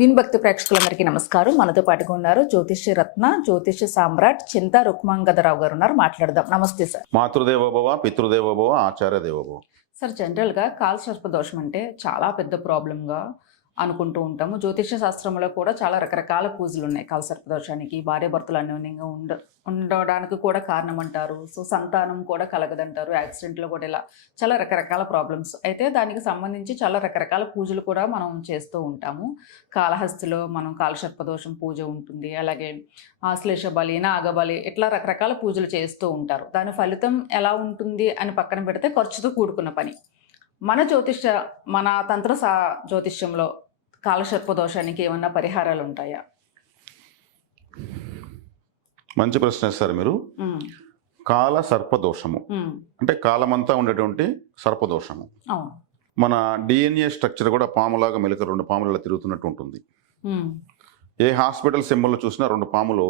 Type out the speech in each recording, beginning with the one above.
Win భక్తి ప్రేక్షకులందరికీ నమస్కారం. మనతో పాటుగా ఉన్నారు జ్యోతిష్య రత్న, జ్యోతిష్య సామ్రాట్ చింతా రుక్మాంగదరావు గారు ఉన్నారు. మాట్లాడదాం. నమస్తే సార్. మాతృదేవోభవ, పితృదేవోభవ, ఆచార్య దేవోభవ. సార్, జనరల్గా కాలసర్ప దోషం అంటే చాలా పెద్ద ప్రాబ్లంగా అనుకుంటూ ఉంటాము. జ్యోతిష్య శాస్త్రంలో కూడా చాలా రకరకాల పూజలు ఉన్నాయి కాలసర్ప దోషానికి. భార్యాభర్తలు అన్యోన్యంగా ఉండడానికి కూడా కారణం అంటారు. సో సంతానం కూడా కలగదంటారు. యాక్సిడెంట్లో కూడా ఇలా చాలా రకరకాల ప్రాబ్లమ్స్. అయితే దానికి సంబంధించి చాలా రకరకాల పూజలు కూడా మనం చేస్తూ ఉంటాము. కాళహస్తిలో మనం కాలసర్ప దోషం పూజ ఉంటుంది. అలాగే ఆశ్లేష బలి, నాగబలి, ఇట్లా రకరకాల పూజలు చేస్తూ ఉంటారు. దాని ఫలితం ఎలా ఉంటుంది అని పక్కన పెడితే ఖర్చుతో కూడుకున్న పని. మన తంత్ర జ్యోతిష్యంలో కాలసర్ప దోషానికి ఏమన్నా పరిహారాలు ఉంటాయా? మంచి ప్రశ్న సార్. మీరు కాల సర్పదోషము అంటే కాలమంతా ఉండేటువంటి సర్పదోషము. మన డిఎన్ఏ స్ట్రక్చర్ కూడా పాములాగా మెలిక రెండు పాములు ఇలా తిరుగుతున్నట్టు ఉంటుంది. ఏ హాస్పిటల్ సింబల్ చూసినా రెండు పాములు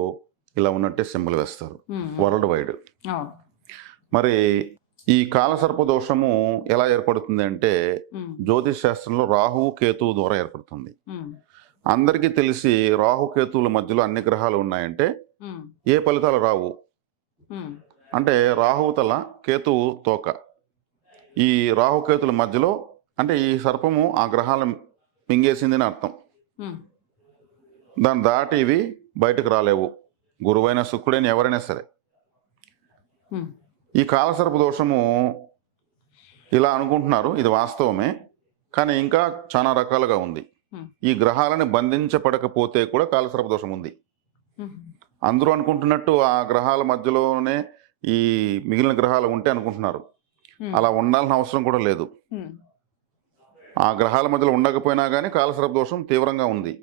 ఇలా ఉన్నట్టే సింబల్ వేస్తారు వరల్డ్ వైడ్. మరి ఈ కాలసర్ప దోషము ఎలా ఏర్పడుతుంది అంటే జ్యోతిష్ శాస్త్రంలో రాహువు కేతువు ద్వారా ఏర్పడుతుంది. అందరికీ తెలిసి రాహుకేతువుల మధ్యలో అన్ని గ్రహాలు ఉన్నాయంటే ఏ ఫలితాలు రావు. అంటే రాహువు తల, కేతువు తోక, ఈ రాహుకేతుల మధ్యలో అంటే ఈ సర్పము ఆ గ్రహాలను మింగేసిందని అర్థం. దాన్ని దాటి ఇవి బయటకు రాలేవు. గురువైన శుక్రుడైన ఎవరైనా సరే. ఈ కాలసర్ప దోషము ఇలా అనుకుంటున్నారు, ఇది వాస్తవమే, కానీ ఇంకా చాలా రకాలుగా ఉంది. ఈ గ్రహాలను బంధించబడకపోతే కూడా కాలసర్ప దోషం ఉంది. అందరూ అనుకుంటున్నట్టు ఆ గ్రహాల మధ్యలోనే ఈ మిగిలిన గ్రహాలు ఉంటే అనుకుంటున్నారు. అలా ఉండాల్సిన అవసరం కూడా లేదు. ఆ గ్రహాల మధ్యలో ఉండకపోయినా కానీ కాలసర్ప దోషం తీవ్రంగా ఉంది.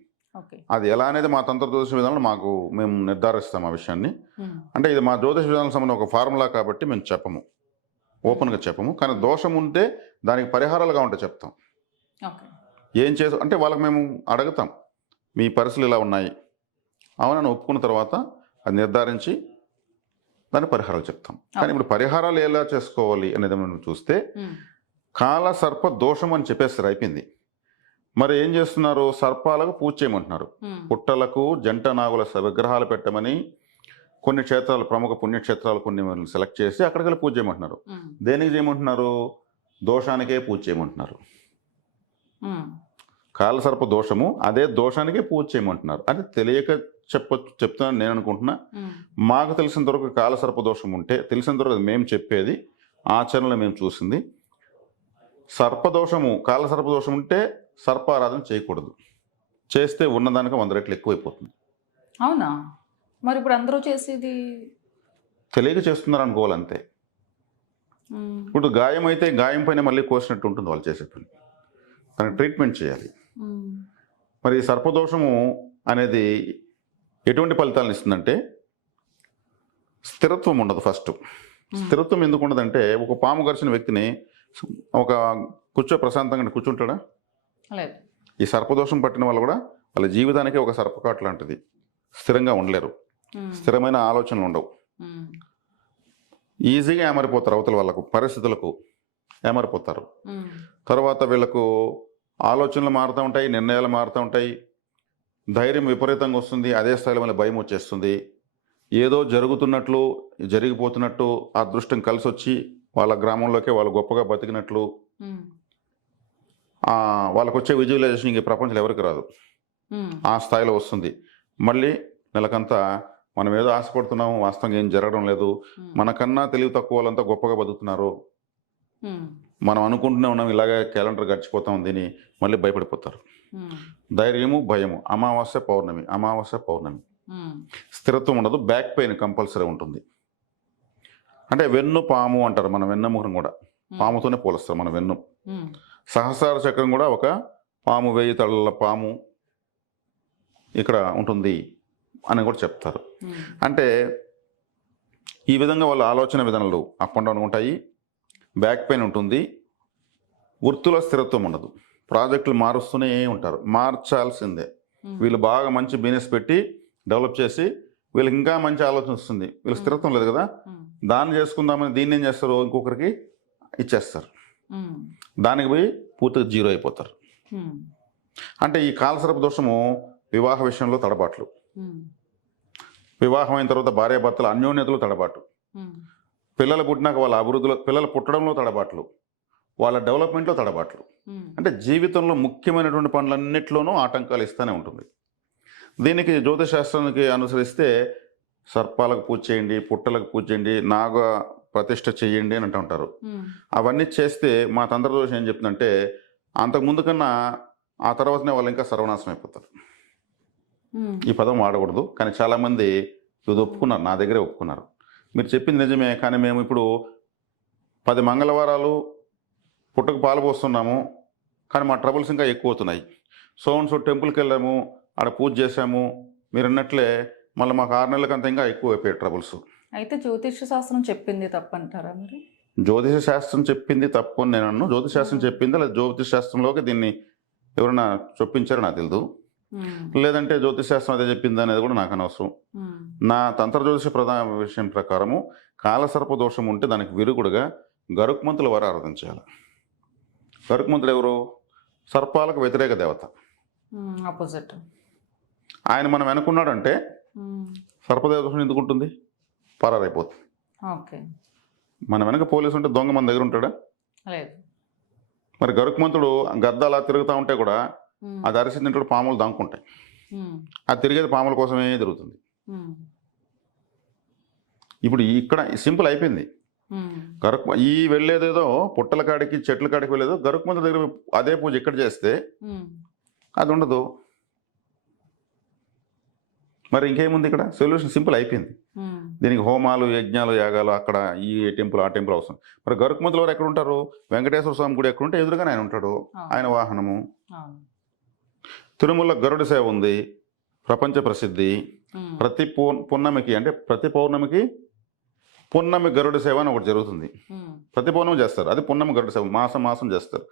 అది ఎలా అనేది మా తంత్ర జ్యోతిష విధానంలో మేము నిర్ధారిస్తాం ఆ విషయాన్ని. అంటే ఇది మా జ్యోతిష విధానం సంబంధించిన ఒక ఫార్ములా కాబట్టి మేము చెప్పము, ఓపెన్గా చెప్పము. కానీ దోషం ఉంటే దానికి పరిహారాలుగా ఉంటే చెప్తాం. ఏం చేస్తాం అంటే వాళ్ళకి మేము అడుగుతాం, మీ పరిస్థితులు ఇలా ఉన్నాయి, అవునని ఒప్పుకున్న తర్వాత అది నిర్ధారించి దాని పరిహారాలు చెప్తాం. కానీ ఇప్పుడు పరిహారాలు ఎలా చేసుకోవాలి అనేది మనం చూస్తే కాలసర్ప దోషం అని చెప్పేస్తారు, అయిపోయింది. మరి ఏం చేస్తున్నారు? సర్పాలకు పూజ చేయమంటున్నారు. పుట్టలకు జంట నాగుల విగ్రహాలు పెట్టమని కొన్ని క్షేత్రాలు, ప్రముఖ పుణ్యక్షేత్రాలు కొన్ని సెలెక్ట్ చేసి అక్కడికి వెళ్ళి పూజ చేయమంటున్నారు. దేనికి చేయమంటున్నారు? దోషానికే పూజ చేయమంటున్నారు. కాలసర్ప దోషము, అదే దోషానికే పూజ చేయమంటున్నారు. అది తెలియక చెప్తున్నాను నేను అనుకుంటున్నా. మాకు తెలిసినంత వరకు కాలసర్ప దోషం ఉంటే, తెలిసినంత వరకు మేము చెప్పేది ఆచరణలో మేము చూసింది, సర్పదోషము కాలసర్పదోషం ఉంటే సర్పారాధన చేయకూడదు. చేస్తే ఉన్నదానికి 100 రెట్లు ఎక్కువైపోతుంది. అవునా? మరి ఇప్పుడు అందరూ చేసేది తెలియక చేస్తున్నారు అనుకోవాలి, అంతే. ఇప్పుడు గాయం అయితే గాయం పైన మళ్ళీ కోసినట్టు ఉంటుంది వాళ్ళు చేసే పని. దానికి ట్రీట్మెంట్ చేయాలి. మరి సర్పదోషము అనేది ఎటువంటి ఫలితాలను ఇస్తుందంటే స్థిరత్వం ఉండదు. ఫస్ట్ స్థిరత్వం ఎందుకు ఉండదంటే, ఒక పాము గరిచిన వ్యక్తిని ఒక ప్రశాంతంగా కూర్చుంటాడా? ఈ సర్పదోషం పట్టిన వాళ్ళు కూడా వాళ్ళ జీవితానికి ఒక సర్పకాటు లాంటిది. స్థిరంగా ఉండలేరు, స్థిరమైన ఆలోచనలు ఉండవు, ఈజీగా ఏమరిపోతారు. అవతల వాళ్ళకు పరిస్థితులకు ఏమరిపోతారు. తర్వాత వీళ్ళకు ఆలోచనలు మారుతూ ఉంటాయి, నిర్ణయాలు మారుతూ ఉంటాయి, ధైర్యం విపరీతంగా వస్తుంది, అదే స్థాయిలో మళ్ళీ భయం వచ్చేస్తుంది. ఏదో జరుగుతున్నట్లు, జరిగిపోతున్నట్టు అదృష్టం కలిసి వచ్చి వాళ్ళ గ్రామంలోకే వాళ్ళు గొప్పగా బతికినట్లు, వాళ్ళకు వచ్చే విజువలైజేషన్ ఇంక ప్రపంచంలో ఎవరికి రాదు, ఆ స్థాయిలో వస్తుంది. మళ్ళీ నెలకంతా మనం ఏదో ఆశపడుతున్నాము, వాస్తవంగా ఏం జరగడం లేదు, మనకన్నా తెలివి తక్కువ వాళ్ళంతా గొప్పగా బతుకుతున్నారు, మనం అనుకుంటూనే ఉన్నాం ఇలాగే క్యాలెండర్ గడిచిపోతాం దీని, మళ్ళీ భయపడిపోతారు. ధైర్యము, భయము, అమావాస్య పౌర్ణమి, అమావాస్య పౌర్ణమి. స్థిరత్వం ఉండదు. బ్యాక్ పెయిన్ కంపల్సరీ ఉంటుంది. అంటే వెన్ను పాము అంటారు, మన వెన్నముఖం కూడా పాముతోనే పోలుస్తారు. మన వెన్ను సహస్రార చక్రం కూడా ఒక పాము, 1000 తలల పాము ఇక్కడ ఉంటుంది అని కూడా చెప్తారు. అంటే ఈ విధంగా వాళ్ళ ఆలోచన విధానాలు అప్ అండ్ డౌన్ ఉంటాయి. బ్యాక్ పెయిన్ ఉంటుంది. వృత్తుల స్థిరత్వం ఉండదు. ప్రాజెక్టులు మారుస్తూనే ఉంటారు, మార్చాల్సిందే. వీళ్ళు బాగా మంచి బిజినెస్ పెట్టి డెవలప్ చేసి వీళ్ళకి ఇంకా మంచి ఆలోచన వస్తుంది, వీళ్ళకి స్థిరత్వం లేదు కదా, దాన్ని చేసుకుందామని దీన్ని ఏం చేస్తారు, ఇంకొకరికి ఇచ్చేస్తారు. దానికి పోయి పూర్తిగా జీరో అయిపోతారు. అంటే ఈ కాలసర్ప దోషము వివాహ విషయంలో తడబాట్లు, వివాహం అయిన తర్వాత భార్యాభర్తల అన్యోన్యతలు తడబాటు, పిల్లలు పుట్టినాక వాళ్ళ అభివృద్ధిలో, పిల్లలు పుట్టడంలో తడబాట్లు, వాళ్ళ డెవలప్మెంట్లో తడబాట్లు. అంటే జీవితంలో ముఖ్యమైనటువంటి పనులన్నింటిలోనూ ఆటంకాలు ఇస్తూనే ఉంటుంది. దీనికి జ్యోతిష్ శాస్త్రానికి అనుసరిస్తే సర్పాలకు పూజ చేయండి, పుట్టలకు పూజ చేయండి, నాగ ప్రతిష్ఠ చేయండి అని అంటూ ఉంటారు. అవన్నీ చేస్తే మా తంత్రదోషం ఏం చెప్తుందంటే అంతకుముందు కన్నా ఆ తర్వాతనే వాళ్ళు ఇంకా సర్వనాశనం అయిపోతారు. ఈ పదం వాడకూడదు, కానీ చాలామంది ఇది ఒప్పుకున్నారు, నా దగ్గరే ఒప్పుకున్నారు. మీరు చెప్పింది నిజమే, కానీ మేము ఇప్పుడు 10 మంగళవారాలు పుట్టకు పాలు పోస్తున్నాము, కానీ మా ట్రబుల్స్ ఇంకా ఎక్కువ అవుతున్నాయి. సో టెంపుల్కి వెళ్ళాము, ఆడ పూజ చేసాము, మీరు అన్నట్లే మళ్ళీ మాకు 6 నెలలకంతా ఇంకా ఎక్కువ అయిపోయాయి ట్రబుల్స్. అయితే జ్యోతిష శాస్త్రం చెప్పింది తప్పంటారా మరి? జ్యోతిష శాస్త్రం చెప్పింది తప్పు అని నేను అన్ను. జ్యోతిష శాస్త్రం చెప్పిందా లేదా జ్యోతిష శాస్త్రంలోకి దీన్ని ఎవరైనా చొప్పించారో నాకు తెలియదు, లేదంటే జ్యోతిష శాస్త్రం అదే చెప్పింది అనేది కూడా నాకు అనవసరం. నా తంత్ర జ్యోతిష ప్రధాన విషయం ప్రకారము కాలసర్ప దోషం ఉంటే దానికి విరుగుడుగా గరుక్మంతుల వారు ఆరాధించాలి. గరుక్మంతుడు ఎవరు? సర్పాలకు వ్యతిరేక దేవత, ఆపోజిట్. ఆయన మనం వెనుకున్నాడంటే సర్పదేవ దోషం ఎందుకు ఉంటుంది? పరారైపోతుంది. ఓకే. మన వెనక పోలీసు ఉంటే దొంగ మన దగ్గర ఉంటాడా? లేదు. మరి గరుక్మంతుడు గద్ద అలా తిరుగుతూ ఉంటే కూడా అది అరిసి తింటాడు, పాములు దాక్కుంటాయి. అది తిరిగేది పాముల కోసమే తిరుగుతుంది. ఇప్పుడు ఇక్కడ సింపుల్ అయిపోయింది. ఈ వెళ్ళేదేదో పుట్టల కాడికి చెట్ల కాడికి వెళ్ళేదో గరుక్మంతుడి దగ్గర అదే పూజ ఇక్కడ చేస్తే అది ఉండదు. మరి ఇంకేముంది? ఇక్కడ సొల్యూషన్ సింపుల్ అయిపోయింది. దీనికి హోమాలు, యజ్ఞాలు, యాగాలు అక్కడ ఈ టెంపుల్ ఆ టెంపుల్ అవసరం. మరి గరుక్మంతుల వారు ఎక్కడ ఉంటారు? వెంకటేశ్వర స్వామి గుడి ఎక్కడుంటే ఎదురుగానే ఆయన ఉంటాడు, ఆయన వాహనము. తిరుమల గరుడ సేవ ఉంది, ప్రపంచ ప్రసిద్ధి. ప్రతి పున్నమికి అంటే ప్రతి పౌర్ణమికి పున్నమి గరుడ సేవ అని ఒకటి జరుగుతుంది. ప్రతి పౌర్ణమి చేస్తారు, అది పున్నమి గరుడ సేవ, మాసం మాసం చేస్తారు.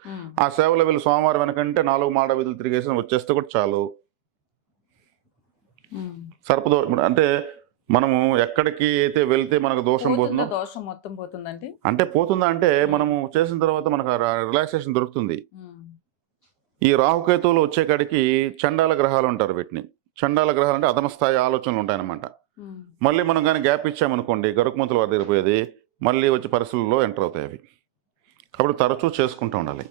ఆ సేవలో వీళ్ళు సోమవారం వెనకంటే 4 మాడ వీధులు తిరిగేసి వచ్చేస్తే కూడా చాలు. సర్పదోషం అంటే మనము ఎక్కడికి అయితే వెళ్తే మనకు దోషం పోతుందో, దోషం మొత్తం పోతుందండి. అంటే పోతుందా అంటే మనము చేసిన తర్వాత మనకు రిలాక్సేషన్ దొరుకుతుంది. ఈ రాహుకేతువులు వచ్చే కాడికి చండాల గ్రహాలు ఉంటారు. వీటిని చండాల గ్రహాలు అంటే అధమస్థాయి ఆలోచనలు ఉంటాయన్నమాట. మళ్ళీ మనం కానీ గ్యాప్ ఇచ్చామనుకోండి, గరుక్మంతుల వారి దగ్గర పోయేది మళ్ళీ వచ్చి పరిస్థితుల్లో ఎంటర్ అవుతాయి అవి. కాబట్టి తరచూ చేసుకుంటూ ఉండాలి.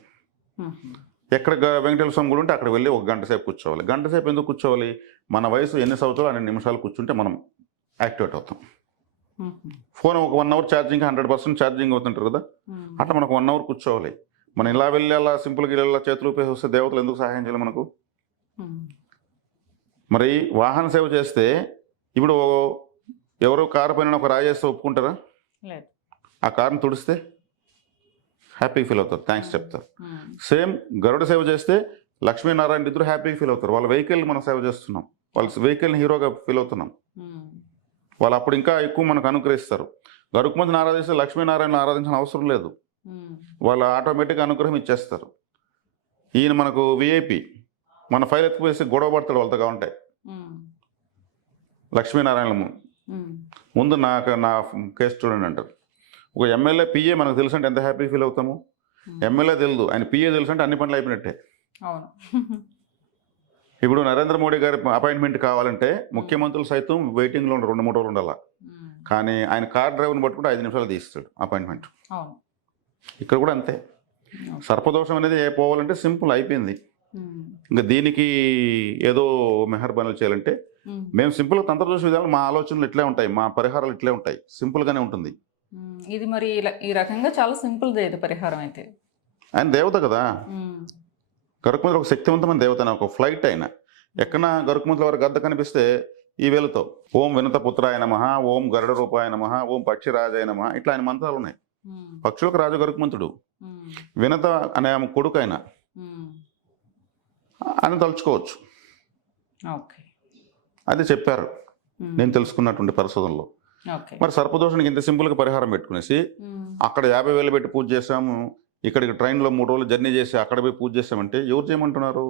ఎక్కడ వెంకటేశ్వర స్వామి గుడి ఉంటే అక్కడ వెళ్ళి 1 గంట సేపు కూర్చోవాలి. గంట సేపు ఎందుకు కూర్చోవాలి? మన వయసు ఎన్ని సంవత్సరాలు అన్ని నిమిషాలు కూర్చుంటే మనం యాక్టివేట్ అవుతాం. ఫోన్ ఒక 1 అవర్ ఛార్జింగ్ 100% ఛార్జింగ్ అవుతుంటారు కదా, అట్లా మనకు 1 అవర్ కూర్చోవాలి. మనం ఇలా వెళ్ళి అలా సింపుల్గా ఇలా చేతులు ఊపేసి వస్తే దేవతలు ఎందుకు సహాయం చేయాలి మనకు? మరి వాహన సేవ చేస్తే ఇప్పుడు ఎవరో కారు పైన ఒక రాయి చేస్తే ఒప్పుకుంటారా? ఆ కారుని తుడిస్తే హ్యాపీగా ఫీల్ అవుతారు, థ్యాంక్స్ చెప్తారు. సేమ్ గరుడ సేవ చేస్తే లక్ష్మీనారాయణ ఇద్దరు హ్యాపీగా ఫీల్ అవుతారు. వాళ్ళ వెహికల్ మనం సేవ చేస్తున్నాం, వాళ్ళ వెహికల్ని హీరోగా ఫీల్ అవుతున్నాం. వాళ్ళు అప్పుడు ఇంకా ఎక్కువ మనకు అనుగ్రహిస్తారు. గరుక్మంతుని ఆరాధిస్తే లక్ష్మీనారాయణ ఆరాధించిన అవసరం లేదు, వాళ్ళు ఆటోమేటిక్గా అనుగ్రహం ఇచ్చేస్తారు. ఈయన మనకు విఐపి, మన ఫైల్ ఎత్తుకుపోసి గొడవ పడతాడు వాళ్ళతో ఉంటాయి. లక్ష్మీనారాయణ ముందు నా కేసు చూడండి అంటారు. ఒక ఎమ్మెల్యే పిఏ మనకు తెలుసు అంటే ఎంత హ్యాపీ ఫీల్ అవుతాము. ఎమ్మెల్యే తెలియదు, ఆయన పిఏ తెలుసు అంటే అన్ని పనులు అయిపోయినట్టే. ఇప్పుడు నరేంద్ర మోడీ గారి అపాయింట్మెంట్ కావాలంటే ముఖ్యమంత్రులు సైతం వెయిటింగ్లో 2-3 రోజులు ఉండాల, కానీ ఆయన కార్ డ్రైవర్ని పట్టుకుంటే 5 నిమిషాలు తీస్తాడు అపాయింట్మెంట్. ఇక్కడ కూడా అంతే. సర్పదోషం అనేది పోవాలంటే సింపుల్ అయిపోయింది. ఇంకా దీనికి ఏదో మెహర్బానీలు చేయాలంటే మేము సింపుల్గా తంత్రదోష విధాలు మా ఆలోచనలు ఇట్లే ఉంటాయి, మా పరిహారాలు ఇట్లే ఉంటాయి, సింపుల్గానే ఉంటుంది. ఇది మరి ఈ రకంగా చాలా సింపుల్ పరిహారం అయితే. ఆయన దేవత కదా, గరుక్మంతుడు ఒక శక్తివంతమైన దేవత. ఒక ఫ్లైట్ అయినా ఎక్కడ గరుక్మంతుల వారి గద్ద కనిపిస్తే ఈ వేలుతో ఓం వినత పుత్రాయ నమః, ఓం గరుడ రూపాయ నమః, ఓం పక్షిరాజాయ నమః, ఇట్లా ఆయన మంత్రాలు ఉన్నాయి. పక్షులకు రాజు గరుక్మంతుడు, వినత అనే ఆమె కొడుకు ఆయన అని తలుచుకోవచ్చు. అది చెప్పారు నేను తెలుసుకున్నటువంటి పరిశోధనలో. మరి సర్పదోషానికి ఇంత సింపుల్గా పరిహారం పెట్టుకునేసి అక్కడ 50,000 పెట్టి పూజ చేసాము, ఇక్కడికి ట్రైన్లో 3 రోజులు జర్నీ చేసి అక్కడ పోయి పూజ చేసామంటే ఎవరు చేయమంటున్నారు?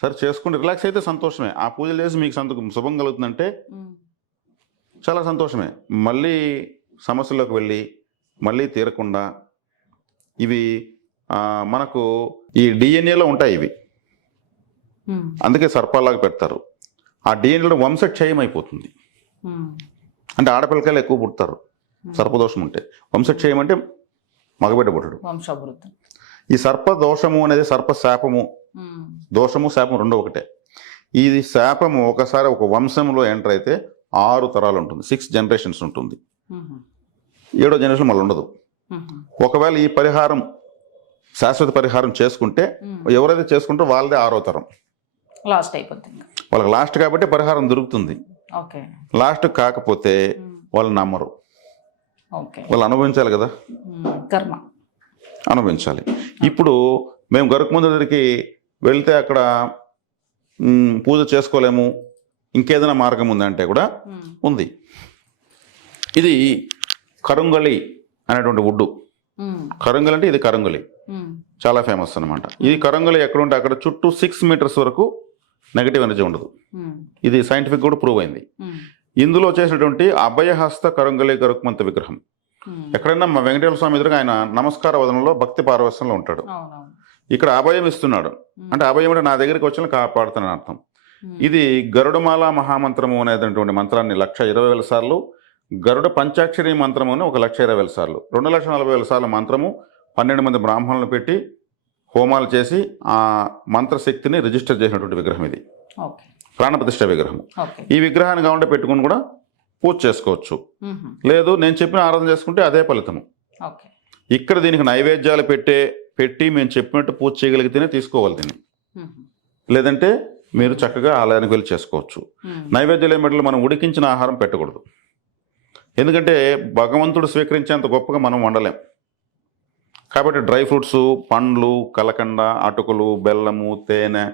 సరే చేసుకుని రిలాక్స్ అయితే సంతోషమే. ఆ పూజలు చేసి మీకు శుభం కలుగుతుందంటే చాలా సంతోషమే. మళ్ళీ సమస్యల్లోకి వెళ్ళి మళ్ళీ తీరకుండా ఇవి మనకు ఈ డిఎన్ఏలో ఉంటాయి. ఇవి అందుకే సర్పాల్లాగా పెడతారు. ఆ డిఎన్ఏలో వంశక్షయం అయిపోతుంది. అంటే ఆడపిల్లకాయలు ఎక్కువ పుడతారు సర్పదోషం ఉంటే. వంశక్షయం అంటే మగబిడ్డ పుట్టడు. వంశాభివృద్ధి. ఈ సర్పదోషము అనేది సర్ప శాపము, దోషము శాపము రెండు ఒకటే. ఇది శాపము ఒకసారి ఒక వంశంలో ఎంటర్ అయితే 6 తరాలు ఉంటుంది, 6 జనరేషన్స్ ఉంటుంది. 7వ జనరేషన్ మళ్ళీ ఉండదు. ఒకవేళ ఈ పరిహారం శాశ్వత పరిహారం చేసుకుంటే ఎవరైతే చేసుకుంటారో వాళ్ళదే 6వ తరం లాస్ట్ అయిపోతుంది. వాళ్ళకి లాస్ట్ కాబట్టి పరిహారం దొరుకుతుంది. లాస్ట్ కాకపోతే వాళ్ళు నమ్మరు. వాళ్ళు అనుభవించాలి కదా, కర్మ అనుభవించాలి. ఇప్పుడు మేము గరుకుమందు దగ్గరికి వెళ్తే అక్కడ పూజ చేసుకోలేము, ఇంకేదైనా మార్గం ఉందంటే కూడా ఉంది. ఇది కరుంగళి అనేటువంటి వుడ్డు. కరుంగలి అంటే ఇది కరుంగలి, చాలా ఫేమస్ అనమాట. ఇది కరుంగలి ఎక్కడ ఉంటే అక్కడ చుట్టూ 6 మీటర్స్ వరకు నెగటివ్ ఎనర్జీ ఉండదు. ఇది సైంటిఫిక్ కూడా ప్రూవ్ అయింది. ఇందులో చేసినటువంటి అభయహస్త కరుంగలి గరుకుమంత విగ్రహం ఎక్కడైనా మా వెంకటేశ్వర స్వామి ఎదురుగా ఆయన నమస్కార వదనంలో భక్తి పారవశ్యంలో ఉంటాడు. ఇక్కడ అభయం ఇస్తున్నాడు అంటే అభయం అంటే నా దగ్గరికి వచ్చిన కాపాడుతానని అర్థం. ఇది గరుడమాల మహామంత్రము అనేటువంటి మంత్రాన్ని 1,20,000 సార్లు, గరుడ పంచాక్షరి మంత్రము అని 1,20,000 సార్లు, 2,40,000 సార్లు మంత్రము 12 మంది బ్రాహ్మణులను పెట్టి హోమాలు చేసి ఆ మంత్రశక్తిని రిజిస్టర్ చేసినటువంటి విగ్రహం ఇది. ప్రాణప్రతిష్ఠ విగ్రహం. ఈ విగ్రహాన్ని కావాలంటే పెట్టుకుని కూడా పూజ చేసుకోవచ్చు. లేదు నేను చెప్పిన ఆరాధన చేసుకుంటే అదే ఫలితము. ఇక్కడ దీనికి నైవేద్యాలు పెట్టి మేము చెప్పినట్టు పూజ చేయగలిగితేనే తీసుకోవాలి దీన్ని. లేదంటే మీరు చక్కగా ఆలయానికి వెళ్ళి చేసుకోవచ్చు. నైవేద్యాలు ఏమిటో మనం ఉడికించిన ఆహారం పెట్టకూడదు. ఎందుకంటే భగవంతుడు స్వీకరించేంత గొప్పగా మనం వండలేం. కాబట్టి డ్రై ఫ్రూట్స్, పండ్లు, కలకండ, అటుకులు, బెల్లము, తేనె,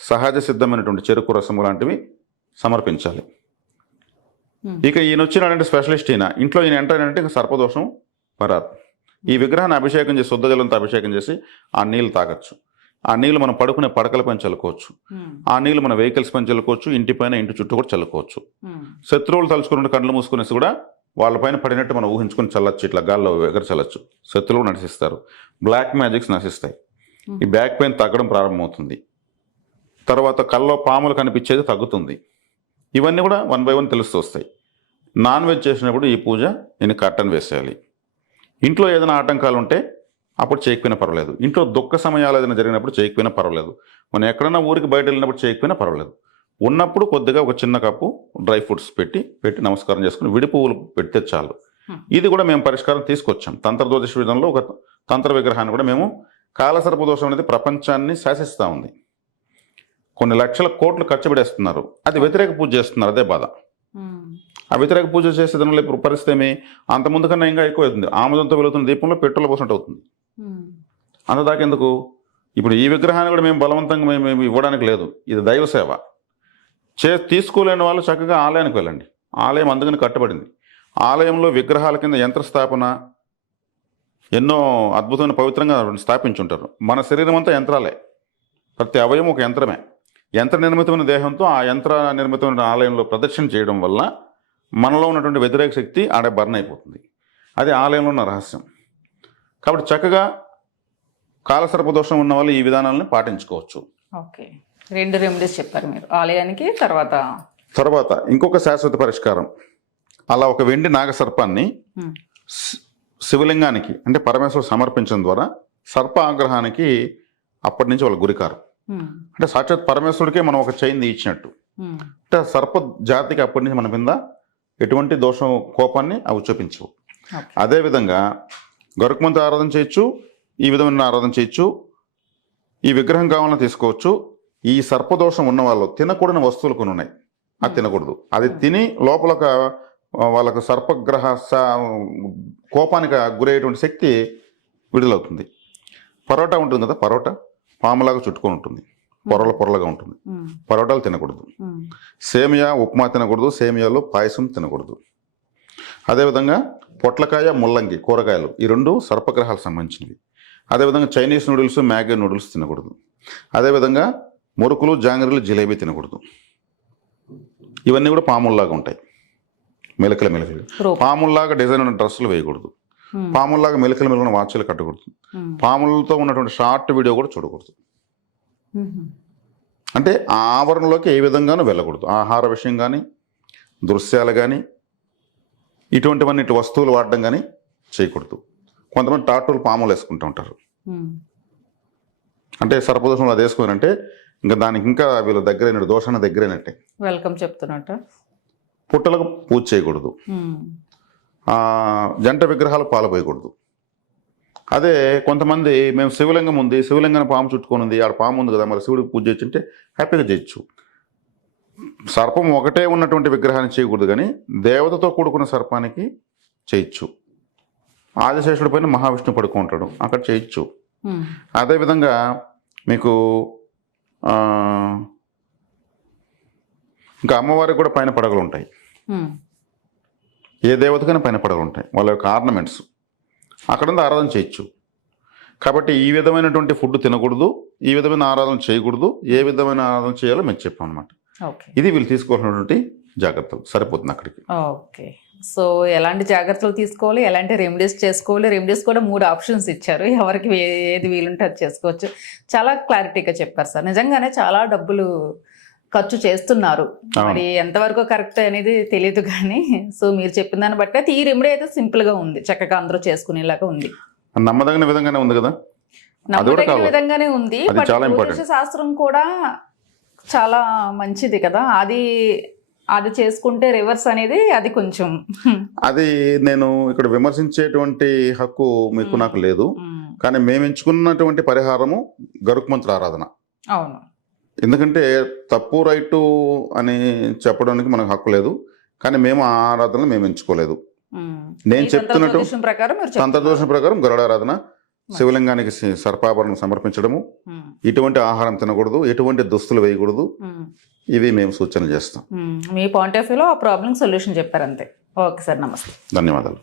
సహజ సిద్ధమైనటువంటి చెరుకు రసము లాంటివి సమర్పించాలి. ఇక ఈయన వచ్చినాడంటే స్పెషలిస్ట్. ఇంట్లో ఈయన ఎంటర్ అయినంటే ఇంకా సర్పదోషం వరాదు. ఈ విగ్రహాన్ని అభిషేకం చేసి శుద్ధ జలంతో అభిషేకం చేసి ఆ నీళ్ళు తాగొచ్చు. ఆ నీళ్ళు మనం పడుకునే పడకల పైన చల్లుకోవచ్చు. ఆ నీళ్ళు మన వెహికల్స్ పైన చల్లుకోవచ్చు. ఇంటి పైన, ఇంటి చుట్టూ కూడా చల్లుకోవచ్చు. శత్రువులు తలుచుకున్నట్టు కళ్ళు మూసుకునేసి కూడా వాళ్ళపైన పడినట్టు మనం ఊహించుకొని చల్లచ్చు. ఇట్లా గాల్లో ఎగర చల్లచ్చు. శత్రువులు నశిస్తారు. బ్లాక్ మ్యాజిక్స్ నశిస్తాయి. ఈ బ్యాక్ పెయిన్ తగ్గడం ప్రారంభమవుతుంది. తర్వాత కళ్ళలో పాములు కనిపించేది తగ్గుతుంది. ఇవన్నీ కూడా 1 by 1 తెలుస్తూ వస్తాయి. నాన్ వెజ్ చేసినప్పుడు ఈ పూజ నేను కట్టన్ వేసేయాలి. ఇంట్లో ఏదైనా ఆటంకాలు ఉంటే అప్పుడు చేయకపోయినా పర్వాలేదు. ఇంట్లో దుఃఖ సమయాలు ఏదైనా జరిగినప్పుడు చేయకపోయినా పర్వాలేదు. మనం ఎక్కడైనా ఊరికి బయట వెళ్ళినప్పుడు చేయకపోయినా పర్వాలేదు. ఉన్నప్పుడు కొద్దిగా ఒక చిన్న కప్పు డ్రై ఫ్రూట్స్ పెట్టి నమస్కారం చేసుకుని విడి పువ్వులు పెడితే చాలు. ఇది కూడా మేము పరిష్కారం తీసుకొచ్చాం. తంత్ర జ్యోతిష విధానంలో ఒక తంత్ర విగ్రహాన్ని కూడా మేము, కాలసర్పదోషం అనేది ప్రపంచాన్ని శాసిస్తూ ఉంది. కొన్ని లక్షల కోట్లు ఖర్చు పెడేస్తున్నారు. అది వ్యతిరేక పూజ చేస్తున్నారు. అదే బాధ. ఆ వ్యతిరేక పూజ చేసే దానిలో పరిస్థితి ఏమి, అంత ముందు కన్నా ఇంకా ఎక్కువ అవుతుంది. ఆముదంతో వెలుగుతున్న దీపంలో పెట్రోల్ పోసినట్టు అవుతుంది. అంత దాకెందుకు? ఇప్పుడు ఈ విగ్రహాన్ని కూడా మేము బలవంతంగా మేము ఇవ్వడానికి లేదు. ఇది దైవ సేవ. తీసుకోలేని వాళ్ళు చక్కగా ఆలయానికి వెళ్ళండి. ఆలయం అందుకని కట్టబడింది. ఆలయంలో విగ్రహాల కింద యంత్ర స్థాపన ఎన్నో అద్భుతమైన పవిత్రంగా స్థాపించుంటారు. మన శరీరం అంతా యంత్రాలే. ప్రతి అవయవం ఒక యంత్రమే. యంత్ర నిర్మితమైన దేహంతో ఆ యంత్ర నిర్మితమైన ఆలయంలో ప్రదర్శన చేయడం వల్ల మనలో ఉన్నటువంటి వ్యతిరేక శక్తి ఆడ బర్న్ అయిపోతుంది. అది ఆలయంలో ఉన్న రహస్యం. కాబట్టి చక్కగా కాలసర్పదోషం ఉన్న వాళ్ళు ఈ విధానాలను పాటించుకోవచ్చు. ఓకే, 2 రెమెడీస్ చెప్పారు మీరు ఆలయానికి. తర్వాత ఇంకొక శాశ్వత పరిష్కారం. అలా ఒక వెండి నాగసర్పాన్ని శివలింగానికి అంటే పరమేశ్వరుడు సమర్పించడం ద్వారా సర్ప ఆగ్రహానికి అప్పటి నుంచి వాళ్ళ గురికారు. అంటే సాక్షాత్ పరమేశ్వరుడికే మనం ఒక చైన్ ఇచ్చినట్టు. అంటే సర్ప జాతికి అప్పటి నుంచి మన కింద ఎటువంటి దోషం, కోపాన్ని అవి చూపించవు. అదేవిధంగా గరుకుమంత ఆరాధన చేయొచ్చు, ఈ విధమైన ఆరాధన చేయొచ్చు. ఈ విగ్రహం కావాలని తీసుకోవచ్చు. ఈ సర్పదోషం ఉన్న వాళ్ళు తినకూడని వస్తువులు కొన్ని ఉన్నాయి, అది తినకూడదు. అది తిని లోపల వాళ్ళకు సర్పగ్రహ కోపానికి గురయ్యేటువంటి శక్తి విడుదలవుతుంది. పరోటా ఉంటుంది కదా, పరోటా పాములాగా చుట్టుకొని ఉంటుంది, పొరలుగా ఉంటుంది. పరోటాలు తినకూడదు. సేమియా ఉప్మా తినకూడదు. సేమియాలో పాయసం తినకూడదు. అదేవిధంగా పొట్లకాయ, ముల్లంగి కూరగాయలు ఈ 2 సర్పగ్రహాలకు సంబంధించినవి. అదేవిధంగా చైనీస్ నూడిల్స్, మ్యాగీ నూడిల్స్ తినకూడదు. అదేవిధంగా మురుకులు, జాంగరీలు, జిలేబీ తినకూడదు. ఇవన్నీ కూడా పాముల్లాగా ఉంటాయి, మెలకలు. పాముల్లాగా డిజైన్ ఉన్న డ్రెస్సులు వేయకూడదు. పాముల్లాగా మెలకలు వాచ్లు కట్టకూడదు. పాములతో ఉన్నటువంటి షార్ట్ వీడియో కూడా చూడకూడదు. అంటే ఆ ఆవరణలోకి ఏ విధంగానూ వెళ్ళకూడదు. ఆహార విషయం కానీ, దృశ్యాలు కానీ, ఇటువంటివన్నీ ఇటు వస్తువులు వాడడం కానీ చేయకూడదు. కొంతమంది టాటూలు పాములు వేసుకుంటూ ఉంటారు. అంటే సర్పదోషంలో అది వేసుకోనంటే ఇంకా దానికి ఇంకా వీళ్ళ దగ్గరైనట్టు, దోషాన్ని దగ్గరైనట్టే. వెల్కమ్ చెప్తున్నట్టు. పుట్టలకు పూజ చేయకూడదు. జంట విగ్రహాలు పాలపోయకూడదు. అదే కొంతమంది మేము శివలింగం ఉంది, శివలింగాన్ని పాము చుట్టుకొని ఉంది, ఆడ పాము ఉంది కదా, మరి శివుడికి పూజ చేయొచ్చుంటే హ్యాపీగా చేయొచ్చు. సర్పం ఒకటే ఉన్నటువంటి విగ్రహాన్ని చేయకూడదు, కానీ దేవతతో కూడుకున్న సర్పానికి చేయొచ్చు. ఆదిశేషుడి పైన మహావిష్ణువు పడుకుంటాడు, అక్కడ చేయొచ్చు. అదేవిధంగా మీకు ఇంకా అమ్మవారికి కూడా పైన పడగలు ఉంటాయి. ఏ దేవతకైనా పైన పడగలు ఉంటాయి, వాళ్ళ యొక్క ఆర్నమెంట్స్. అక్కడ ఆరాధన చేయొచ్చు. కాబట్టి ఈ విధమైనటువంటి ఫుడ్ తినకూడదు, ఈ విధమైన ఆరాధన చేయకూడదు. ఏ విధమైన ఆరాధన చేయాలో మేము చెప్పాం అనమాట. ఇది వీళ్ళు తీసుకోవాల్సినటువంటి జాగ్రత్తలు. సరిపోతుంది అక్కడికి. ఓకే. సో ఎలాంటి జాగ్రత్తలు తీసుకోవాలి, ఎలాంటి రెమెడీస్ చేసుకోవాలి, రెమెడీస్ కూడా 3 ఆప్షన్స్ ఇచ్చారు. ఎవరికి ఏది వీలుంటే అది చేసుకోవచ్చు. చాలా క్లారిటీగా చెప్పారు సార్. నిజంగానే చాలా డబ్బులు ఖర్చు చేస్తున్నారు. మరి ఎంతవరకు కరెక్ట్ అనేది తెలియదు కానీ, సో మీరు చెప్పిన దాన్ని బట్టి అయితే ఈ రెమెడీ అయితే సింపుల్ గా ఉంది, చక్కగా అందరూ చేసుకునేలాగా ఉంది. నమ్మదగిన విధంగానే ఉంది కదా, నమ్మదగిన విధంగానే ఉంది. అది చాలా ఇంపార్టెంట్. జ్యోతిష శాస్త్రం కూడా చాలా మంచిది కదా, అది చేసుకుంటే రివర్స్ అనేది అది కొంచెం అది నేను ఇక్కడ విమర్శించేటువంటి హక్కు మీకు నాకు లేదు. కానీ మేము ఎంచుకున్నటువంటి పరిహారము గరుక్మంత్ర ఆరాధన. అవును. ఎందుకంటే తప్పు రైటు అని చెప్పడానికి మనకు హక్కు లేదు. కానీ మేము ఆ ఆరాధనలు మేము ఎంచుకోలేదు. నేను చెప్తున్నట్టు తంత్రదోషం ప్రకారం గరుడారాధన, శివలింగానికి సర్పాభరణం సమర్పించడము, ఇటువంటి ఆహారం తినకూడదు, ఎటువంటి దుస్తులు వేయకూడదు, ఇవి మేము సూచనలు చేస్తాం. మీ పాయింట్ ఆఫ్ వ్యూలో ఆ ప్రాబ్లం సొల్యూషన్ చెప్పారు అంతే. ఓకే సార్, నమస్తే, ధన్యవాదాలు.